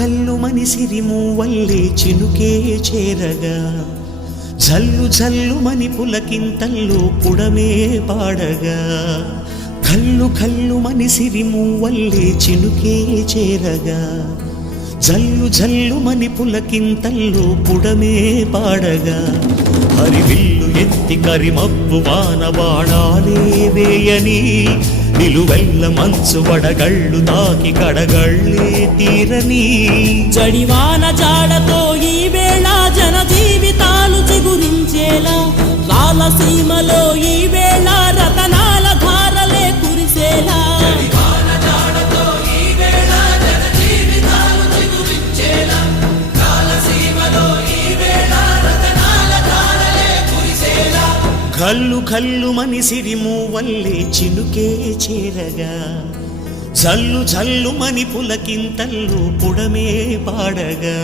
ఘల్లు మని సిరిమూవల్లే చినుకే చేరగా జల్లు జల్లు మని పులకింతల్లో పుడమే పాడగా ఘల్లు ఘల్లు మని సిరిమూవల్లే చినుకే చేరగా జల్లు జల్లు మని పులకింతల్లో పుడమే పాడగా హరివిల్లు ఎత్తి కరిమబ్బు వానవాడాలే వేయని నిలువెల్ల మంచు వడగళ్ళు తాకి కడగళ్ళే తీరని జడివాన జాడతో ఈ వేళ జన జీవితాలు చిగురించేలా రాలసీమలో ఈ వేళ రతనాల ధారలే కురిసేలా కల్లు కల్లు మని సిరిమూవల్లే చినుకే చేరగా జల్లు జల్లు మని పులకింతల్లు పుడమే పాడగా